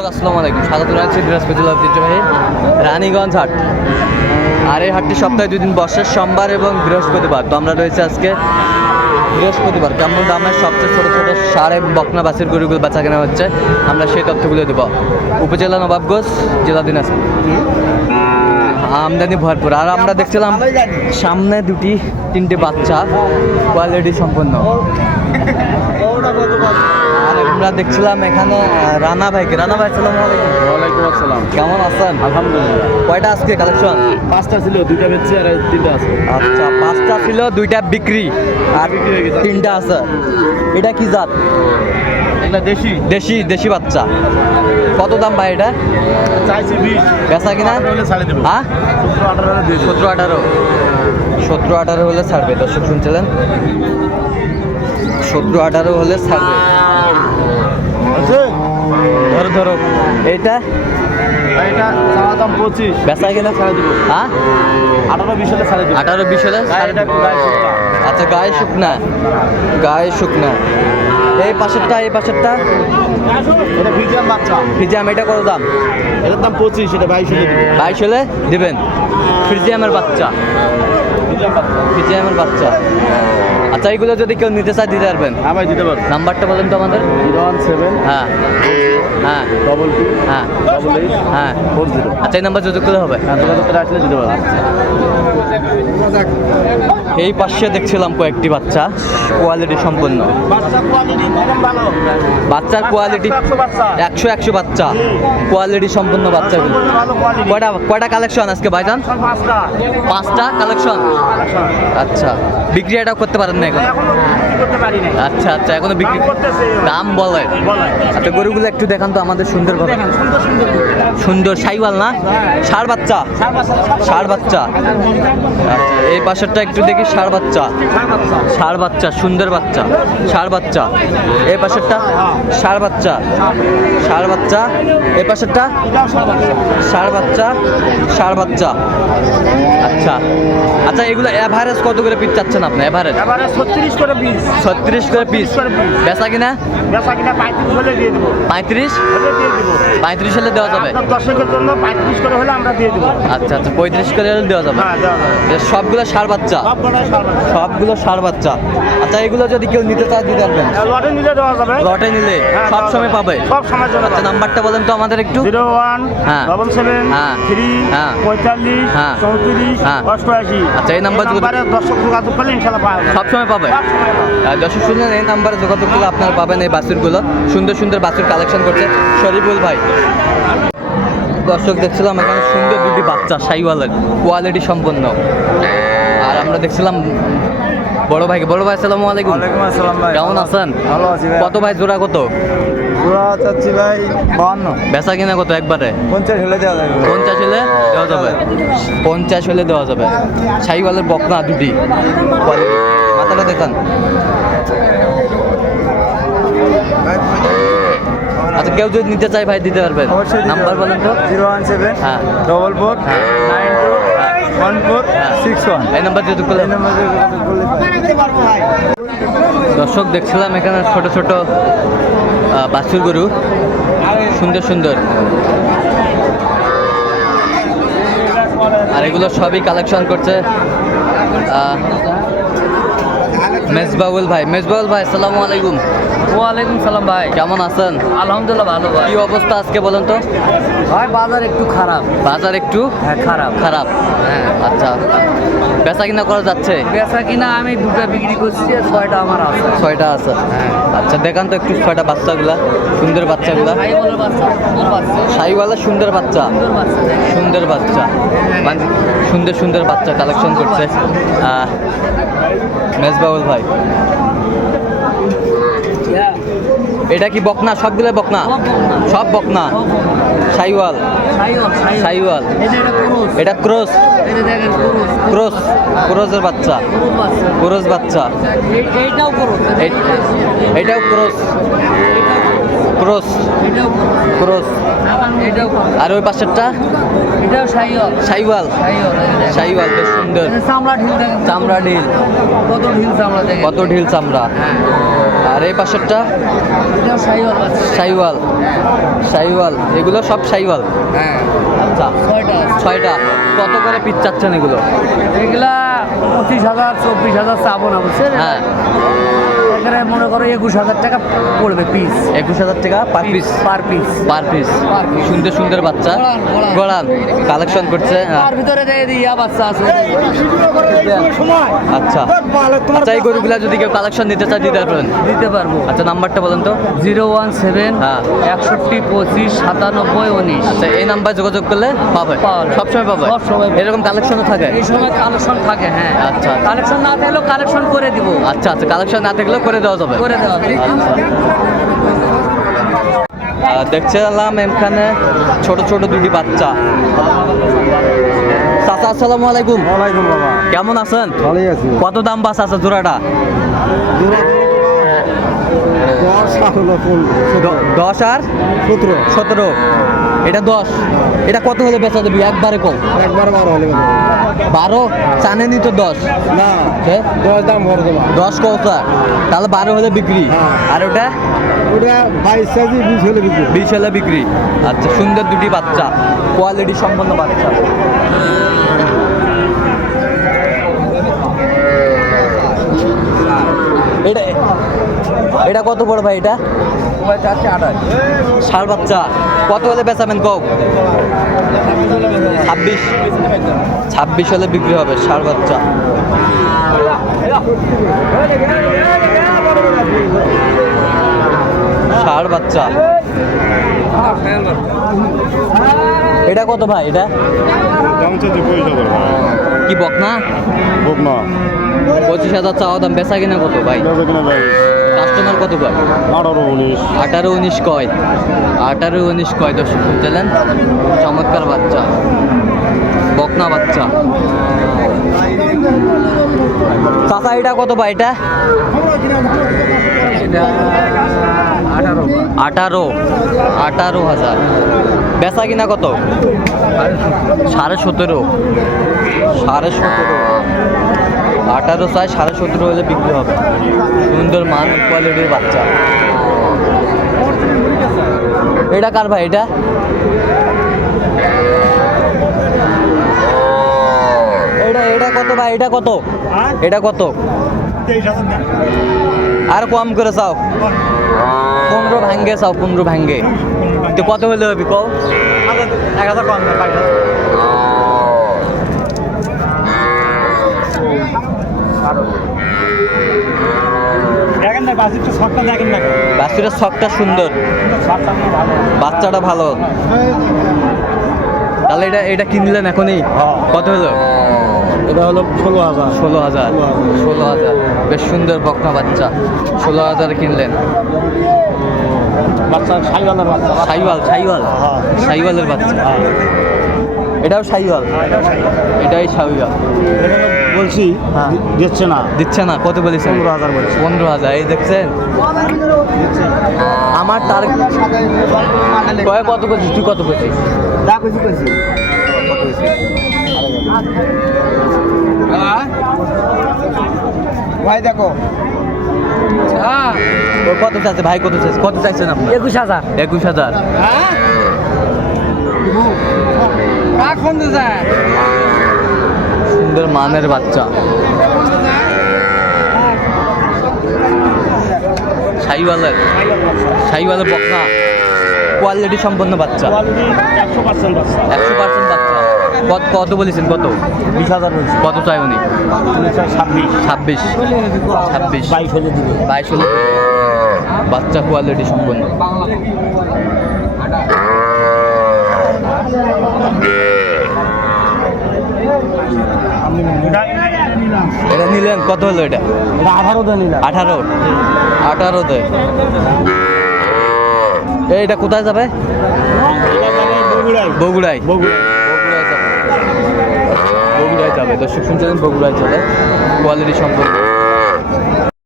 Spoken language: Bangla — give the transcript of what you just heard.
দর্শক, আসসালামু আলাইকুম। স্বাগত জানাচ্ছি বৃহস্পতি ঐতিহ্যবাহী রানীগঞ্জ হাট। আর এই হাটটি সপ্তাহে দুই দিন বসে, সোমবার এবং বৃহস্পতিবার। তো আমরা রয়েছে আজকে বৃহস্পতিবার। কেমন দামের সবচেয়ে ছোটো ছোটো সার এবং বকনা বাসের গরুগুলো বেচা কেনা হচ্ছে, আমরা সেই তথ্যগুলো দেবো। উপজেলা নবাবগঞ্জ, জেলা দিনাজপুর। আমদানি ভরপুর। আর আমরা দেখছিলাম সামনে দুটি, তিনটে বাচ্চা কোয়ালিটি সম্পন্ন। আমরা দেখছিলাম এখানে রানা ভাইকে। রানা ভাই সালাম ওয়ালাইকুম আসসালাম। কেমন আছেন? আলহামদুলিল্লাহ। কয়টা আজকে কালেকশন পাঁচটা ছিল দুইটা বেচছি আর তিনটা আছে। আচ্ছা পাঁচটা ছিল দুইটা বিক্রি। আর তিনটা আছে। এটা কি জাত? এটা দেশি। দেশি দেশি বাচ্চা। কত দাম ভাই এটা? চাইছি বিশ। বেচা কিনা? দেবো। হ্যাঁ? সতেরো আঠারো হলে সতেরো আঠারো। সতেরো হলে ছাড়বে দর্শক শুনছিলেন? সতেরো আঠারো হলে ছাড়বে। ধরো ধরো। এইটা? এটা চাওয়া দাম পঁচিশ। বেচা কিনা ছাড়ে দেবো। হ্যাঁ? আঠারো বিশ হলে ছাড়ে দেবো। আঠারো বিশ হলে। আচ্ছা গায়ে শুকনা। গায়ে শুকনা। এই পাশেরটা এই পাশেরটা? এটা বাচ্চা। কত দাম? এটার দাম পঁচিশ এটা বাইশ হলে বাইশ হলে দিবেন। ফ্রিজিয়ামের বাচ্চা। ফ্রিজিয়ামের বাচ্চা। আচ্ছা এইগুলো যদি কেউ নিতে চায় দিতে পারবেন? আমায় দিতে পারব। নাম্বারটা বলেন তো আমাদের। জিরো ওয়ান সেভেন হ্যাঁ। হ্যাঁ। ডবল টু হ্যাঁ। ডবল এইট হ্যাঁ। Four zero. আচ্ছা এই নাম্বার যোগাযোগ করলে হবে। হ্যাঁ যোগাযোগ করে আসলে দিতে পারব। এই পাশে দেখছিলাম কয়েকটি বাচ্চা কোয়ালিটি সম্পন্ন। বাচ্চা বাচ্চার কোয়ালিটি একশো একশো বাচ্চা কোয়ালিটি সম্পন্ন কোয়ালিটি কয়টা কয়টা কালেকশন আজকে ভাইজান? পাঁচটা পাঁচটা কালেকশন আচ্ছা বিক্রি এটাও করতে পারেন না এখন? করতে পারি নাই আচ্ছা আচ্ছা এখনও বিক্রি দাম করতেছে। দাম বলে। আচ্ছা গরুগুলো একটু দেখান তো আমাদের সুন্দরভাবে সুন্দর সুন্দর সুন্দর সাইওয়াল না ষাড় বাচ্চা ষাট বাচ্চা ষাড় বাচ্চা আচ্ছা এই পাশেরটা একটু দেখি ষাড় বাচ্চা ষাট বাচ্চা ষাড় বাচ্চা সুন্দর বাচ্চা ষাড় বাচ্চা এই পাশেরটা ষাড় বাচ্চা ষাড় বাচ্চা এই পাশেরটা ষাড় বাচ্চা ষাড় বাচ্চা আচ্ছা আচ্ছা এগুলো অ্যাভারেজ কত করে পিস চাচ্ছেন আপনি অ্যাভারেজ এবারে ছত্রিশ করে পিস ছত্রিশ করে পিস বেচা কিনা? বেচা কিনা পঁয়ত্রিশ হলে দিয়ে দেবো। পঁয়ত্রিশ? হলে দিয়ে দেবো। পঁয়ত্রিশ হলে দেওয়া যাবে? দর্শকের জন্য পঁয়ত্রিশ করে হলে আমরা দিয়ে দেবো। আচ্ছা আচ্ছা পঁয়ত্রিশ করে হলে দেওয়া যাবে? হ্যাঁ সবগুলো সার বাচ্চা? সবগুলো ষাড় বাচ্চা। আচ্ছা এগুলো যদি কেউ নিতে চায় দিতে পারবেন। লটে নিলে দেওয়া যাবে। লটে নিলে? হ্যাঁ, সব সময় পাবে? সব সময় জন্য আচ্ছা নাম্বারটা বলেন তো আমাদের একটু। জিরো ওয়ান হ্যাঁ। ডবল সেভেন হ্যাঁ। থ্রি হ্যাঁ। পঁয়তাল্লিশ হ্যাঁ। চৌত্রিশ হ্যাঁ। অষ্টআশি। আচ্ছা, এই নাম্বার যোগাযোগ- দর্শক যোগাযোগ করলে ইনশাল্লাহ যাবে। সব সময় পাবে? সব সময় পাবে। আর দর্শক শুনলেন এই নাম্বারে যোগাযোগ করলে আপনারা পাবেন এই বাছুরগুলো সুন্দর সুন্দর বাছুর কালেকশন করছে শরীফুল ভাই। দর্শক দেখছিলাম এখানে সুন্দর দুটি বাচ্চা সাইওয়ালের কোয়ালিটি সম্পন্ন। আর আমরা দেখছিলাম বড় ভাইকে। বড় ভাই আসসালামু আলাইকুম। ওয়ালাইকুম আসসালাম ভাই। কেমন আছেন? ভালো আছি ভাই। কত ভাই জোড়া কত? পুরা চাচ্ছি ভাই বাহান্ন। বেচা কিনা কত একবারে? পঞ্চাশ হলে দেওয়া যাবে। ভাই। পঞ্চাশ হলে দেওয়া যাবে? পঞ্চাশ হলে দেওয়া যাবে। সাইওয়ালের বকনা দুটি। কোয়ালিটি মাথাটা দেখান। আচ্ছা কেউ যদি নিতে চায় ভাই দিতে পারবেন। নাম্বার বলেন তো। জিরো ওয়ান সেভেন হ্যাঁ। ডবল ফোর হ্যাঁ। নাইন টু ওয়ান ফোর হ্যাঁ। Six one. এই নাম্বার যোগাযোগ করলে দর্শক দেখছিলাম এখানে ছোট ছোট বাছুর গরু। সুন্দর সুন্দর। আর এগুলো সবই কালেকশন করছে। মেজবাউল ভাই মেজবাউল ভাই আসসালামু আলাইকুম। ওয়ালাইকুম সালাম ভাই। কেমন আছেন? আলহামদুলিল্লাহ ভালো ভাই। কি অবস্থা আজকে বলেন তো? ভাই বাজার একটু খারাপ। বাজার একটু? হ্যাঁ খারাপ। খারাপ। হ্যাঁ আচ্ছা। বেচা কিনা করা যাচ্ছে? বেচা কিনা আমি দুটো বিক্রি করছি আর ছয়টা আমার আছে। ছয়টা আছে। আচ্ছা দেখান তো একটু ছয়টা বাচ্চাগুলা সুন্দর বাচ্চাগুলা। ভাই সুন্দর বাচ্চা সাইওয়ালা সুন্দর বাচ্চা। সুন্দর বাচ্চা সুন্দর বাচ্চা। মানে সুন্দর সুন্দর বাচ্চা কালেকশন করছে। মেজবাউল ভাই। এটা কি বকনা? সব সবগুলো বকনা? সব বকনা। সাইওয়াল। সাইওয়াল এটা ক্রোস ক্রোস ক্রসের বাচ্চা। ক্রোস বাচ্চা। এটাও ক্রস ক্রস ক্রস। আর ওই পাশেরটা? এটাও সাইওয়াল। সাইওয়াল। বেশ সুন্দর। চামড়া ঢিল চামড়া ঢিল। কত ঢিল চামড়া কত ঢিল চামড়া। হ্যাঁ। আর এই পাশেরটা? সাইওয়াল সাইওয়াল। এগুলো সব সাইওয়াল। হ্যাঁ। আচ্ছা। ছয়টা ছয়টা। কত করে পিস চাচ্ছেন এগুলো? এগুলা পঁচিশ হাজার চব্বিশ হাজার চাবো না বুঝছেন? হ্যাঁ। এখানে মনে করো একুশ হাজার টাকা পড়বে পিস একুশ হাজার টাকা per piece per piece per piece. সুন্দর সুন্দর বাচ্চা। গড়ান, কালেকশন করছে হ্যাঁ। তার ভিতরে দিয়ে দিয়া বাচ্চা আছে। আচ্ছা। আচ্ছা। এই গরুগুলা যদি কেউ কালেকশন নিতে চায় দিতে পারবেন? দিতে পারব। আচ্ছা নাম্বারটা বলেন তো। জিরো ওয়ান সেভেন হ্যাঁ। একষট্টি পঁচিশ সাতানব্বই উনিশ। আচ্ছা এই নাম্বার যোগাযোগ করলে পাবে। সবসময় পাবে? সবসময় পাবে। এরকম কালেকশনও থাকে? এই সময় কালেকশন থাকে হ্যাঁ। আচ্ছা। কালেকশন না থাকলেও কালেকশন করে দিব। আচ্ছা আচ্ছা কালেকশন না থাকলেও করে দেওয়া যাবে। করে দেওয়া যাবে। দেখছিলাম এখানে ছোট ছোট দুটি বাচ্চা। চাচা আসসালামু আলাইকুম। ওয়ালাইকুম বাবা কেমন আছেন? ভালোই আছি। কত দাম বাস আছে জোড়াটা? দশ আর সতেরো। সতেরো। এটা দশ। এটা কত হলে বেচা দেবি একবারে কম। একবার বারো হলে বারো? চানেনি তো দশ। না? দশ দাম ভরে দেবা। দশ কৌতা তাহলে বারো হলে বিক্রি। হ্যাঁ। আর ওটা? ওটা বাইশ কেজি বিশ হলে বিক্রি। বিশ হলে বিক্রি। আচ্ছা সুন্দর দুটি বাচ্চা। কোয়ালিটি সম্পন্ন বাচ্চা। এটা এটা কত বড় ভাই এটা? ষাট বাচ্চা কত হলে বেচাবেন কও? ছাব্বিশ। ছাব্বিশ হলে বিক্রি হবে ষাট বাচ্চা। ষাট বাচ্চা। এটা কত ভাই? এটা? কি বক না হোক না পঁচিশ হাজার চাওয়া দাম বেচা কিনা কত ভাই? বেচা কিনা ভাই কাস্টমার কত কয়? আঠারো উনিশ। আঠারো উনিশ কয়? আঠারো উনিশ কয়? দর্শক বুঝলেন? চমৎকার বাচ্চা। বকনা বাচ্চা। চাচা এটা কত ভাই এটা? আঠারো। আঠারো হাজার। বেচা কিনা কত? সাড়ে সতেরো। সাড়ে সতেরো। আঠারো চাই সাড়ে সতেরো হলে বিক্রি হবে। সুন্দর মান কোয়ালিটির বাচ্চা। এটা কার ভাই এটা? এটা এটা কত ভাই এটা কত? এটা কত? আর কম করে চাও? পনেরো ভাঙ্গে চাও পনেরো ভাঙ্গে। তো কত হলে হবে কও? এক হাজার কম দেন বাইশ দেখেন না? বাছুরের শখটা সুন্দর। বাচ্চাটা ভালো। তাহলে এটা এটা কিনলেন এখনই? হ্যাঁ। কত হলো? এটা হলো ষোলো হাজার। ষোলো হাজার। ষোলো হাজার। বেশ সুন্দর বকনা বাচ্চা। ষোলো হাজার কিনলেন। বাচ্চা সাইওয়ালের বাচ্চা। সাইওয়াল সাইওয়াল। হ্যাঁ। সাইওয়ালের বাচ্চা। এটাও সাইওয়াল। এটাই সাইওয়াল। বলছি হ্যাঁ। দিচ্ছে না। দিচ্ছে না কত বলেছেন পনেরো হাজার বলছে। পনেরো হাজার এই দেখছেন? আমার তার কয় কত করছিস তুই কত করছিস যা করছি। ভাই দেখো। কত চাইছে? ভাই কত চাইছে? কত চাইছেন আপনি? একুশ হাজার। একুশ হাজার। সুন্দর মানের বাচ্চা। সাইওয়ালের সাইওয়ালের বকনা। কোয়ালিটি সম্পন্ন বাচ্চা। একশো পার্সেন্ট বাচ্চা। কত কত বলেছেন কত? বিশ হাজার কত চাই উনি? ছাব্বিশ। ছাব্বিশ। ছাব্বিশ। বাইশ হলে বাইশ হলে বাচ্চা কোয়ালিটি সম্পন্ন। এটা নিলেন কত হলো এটা? আঠারো নিলাম। আঠারো? আঠারো এটা কোথায় যাবে? বগুড়াই বগুড়ায় যাবে। বগুড়ায় যাবে। দর্শক শুনছিলেন বগুড়ায় যাবে। কোয়ালিটি সম্পন্ন